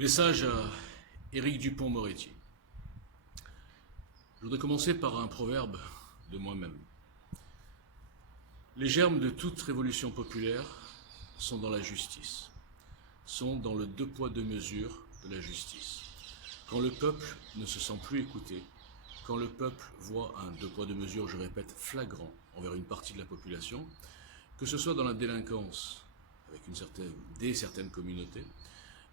Message à Éric Dupond-Moretti. Je voudrais commencer par un proverbe de moi-même. Les germes de toute révolution populaire sont dans la justice, sont dans le deux poids deux mesures de la justice. Quand le peuple ne se sent plus écouté, quand le peuple voit un deux poids deux mesures, je répète, flagrant envers une partie de la population, que ce soit dans la délinquance, avec certaines communautés,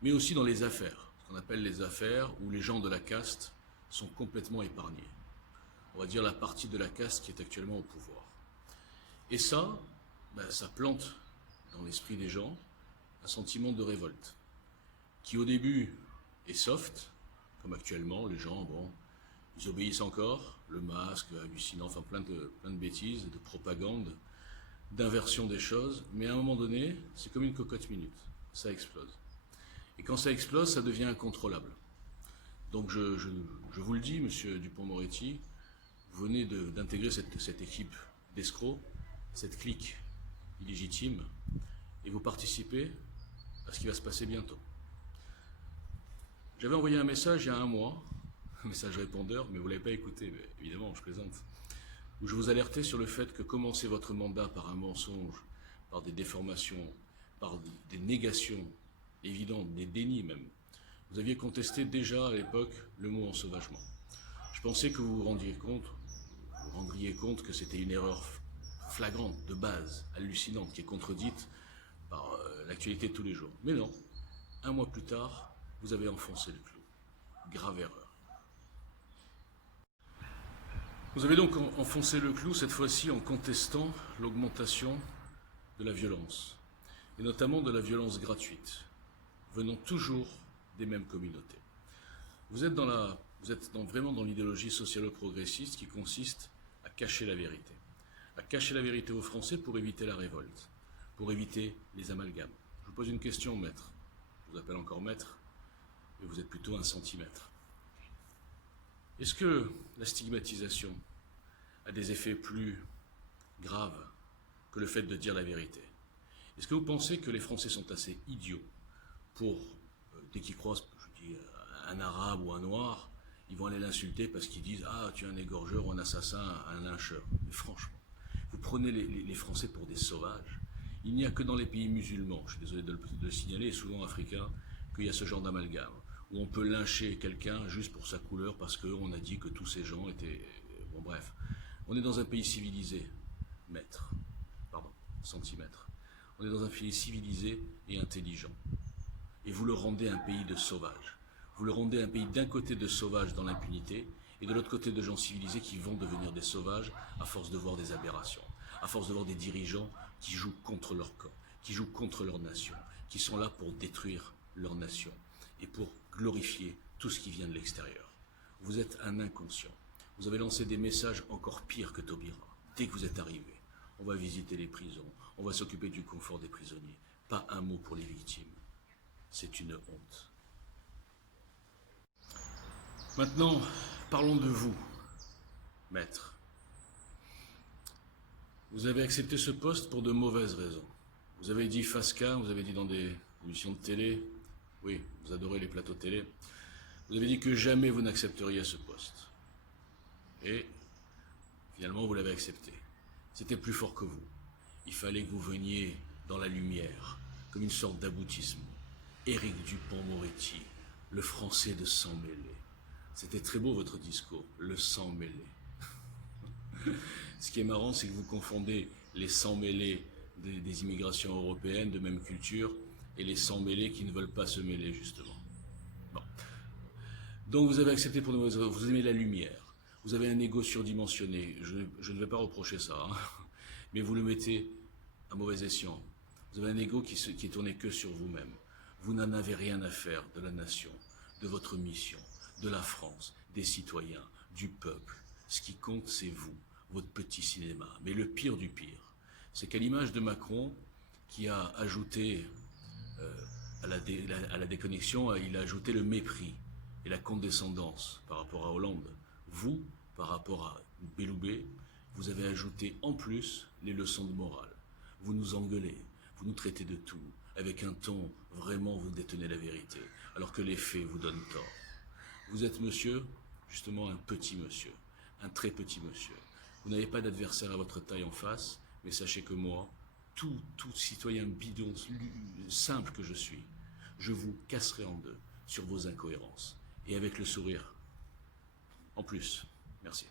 mais aussi dans les affaires, ce qu'on appelle les affaires où les gens de la caste sont complètement épargnés. On va dire la partie de la caste qui est actuellement au pouvoir. Et ça, ça plante dans l'esprit des gens un sentiment de révolte, qui au début est soft, comme actuellement, les gens, ils obéissent encore, le masque, hallucinant, enfin plein de bêtises, de propagande, d'inversion des choses, mais à un moment donné, c'est comme une cocotte minute, ça explose. Et quand ça explose, ça devient incontrôlable. Donc je vous le dis, monsieur Dupond-Moretti, vous venez d'intégrer cette équipe d'escrocs, cette clique illégitime, et vous participez à ce qui va se passer bientôt. J'avais envoyé un message il y a un mois, un message répondeur, mais vous ne l'avez pas écouté, mais évidemment, je plaisante, où je vous alertais sur le fait que commencer votre mandat par un mensonge, par des déformations, par des négations évidentes, des dénis même, vous aviez contesté déjà à l'époque le mot ensauvagement. Je pensais que vous vous rendriez compte que c'était une erreur flagrante, de base, hallucinante, qui est contredite par l'actualité de tous les jours. Mais non, un mois plus tard, vous avez enfoncé le clou. Grave erreur. Vous avez donc enfoncé le clou, cette fois-ci en contestant l'augmentation de la violence, et notamment de la violence gratuite, venant toujours des mêmes communautés. Vous êtes vraiment dans l'idéologie socialo-progressiste qui consiste à cacher la vérité. À cacher la vérité aux Français pour éviter la révolte, pour éviter les amalgames. Je vous pose une question, maître. Je vous appelle encore maître, mais vous êtes plutôt un centimètre. Est-ce que la stigmatisation a des effets plus graves que le fait de dire la vérité? Est-ce que vous pensez que les Français sont assez idiots pour, dès qu'ils croisent, je dis, un arabe ou un noir, ils vont aller l'insulter parce qu'ils disent « Ah, tu es un égorgeur ou un assassin, un lyncheur ». Mais franchement, vous prenez les Français pour des sauvages. Il n'y a que dans les pays musulmans, je suis désolé de le signaler, et souvent africains, qu'il y a ce genre d'amalgame, où on peut lyncher quelqu'un juste pour sa couleur parce qu'on a dit que tous ces gens étaient... Bon bref, on est dans un pays civilisé, centimètre. On est dans un pays civilisé et intelligent. Et vous le rendez un pays de sauvages. Vous le rendez un pays d'un côté de sauvages dans l'impunité et de l'autre côté de gens civilisés qui vont devenir des sauvages à force de voir des aberrations, à force de voir des dirigeants qui jouent contre leur camp, qui jouent contre leur nation, qui sont là pour détruire leur nation et pour glorifier tout ce qui vient de l'extérieur. Vous êtes un inconscient. Vous avez lancé des messages encore pires que Taubira. Dès que vous êtes arrivé, on va visiter les prisons, on va s'occuper du confort des prisonniers. Pas un mot pour les victimes. C'est une honte. Maintenant, parlons de vous, maître. Vous avez accepté ce poste pour de mauvaises raisons. Vous avez dit Fasca, vous avez dit dans des émissions de télé, oui, vous adorez les plateaux télé, vous avez dit que jamais vous n'accepteriez ce poste. Et finalement, vous l'avez accepté. C'était plus fort que vous. Il fallait que vous veniez dans la lumière, comme une sorte d'aboutissement. Éric Dupond-Moretti, le français de sang mêlé. C'était très beau votre discours, le sang mêlé. Ce qui est marrant, c'est que vous confondez les sangs mêlés des immigrations européennes de même culture et les sangs mêlés qui ne veulent pas se mêler, justement. Bon. Donc vous avez accepté pour nous, vous aimez la lumière. Vous avez un ego surdimensionné. Je ne vais pas reprocher ça, hein, mais vous le mettez à mauvais escient. Vous avez un ego qui est tourné que sur vous-même. Vous n'en avez rien à faire de la nation, de votre mission, de la France, des citoyens, du peuple. Ce qui compte, c'est vous, votre petit cinéma. Mais le pire du pire, c'est qu'à l'image de Macron, qui a ajouté à la déconnexion, il a ajouté le mépris et la condescendance par rapport à Hollande. Vous, par rapport à Belloubet, vous avez ajouté en plus les leçons de morale. Vous nous engueulez, vous nous traitez de tout. avec un ton vraiment vous détenez la vérité, alors que les faits vous donnent tort. Vous êtes monsieur, justement un petit monsieur, un très petit monsieur. Vous n'avez pas d'adversaire à votre taille en face, mais sachez que moi, tout citoyen bidon, simple que je suis, je vous casserai en deux sur vos incohérences. Et avec le sourire. En plus, merci.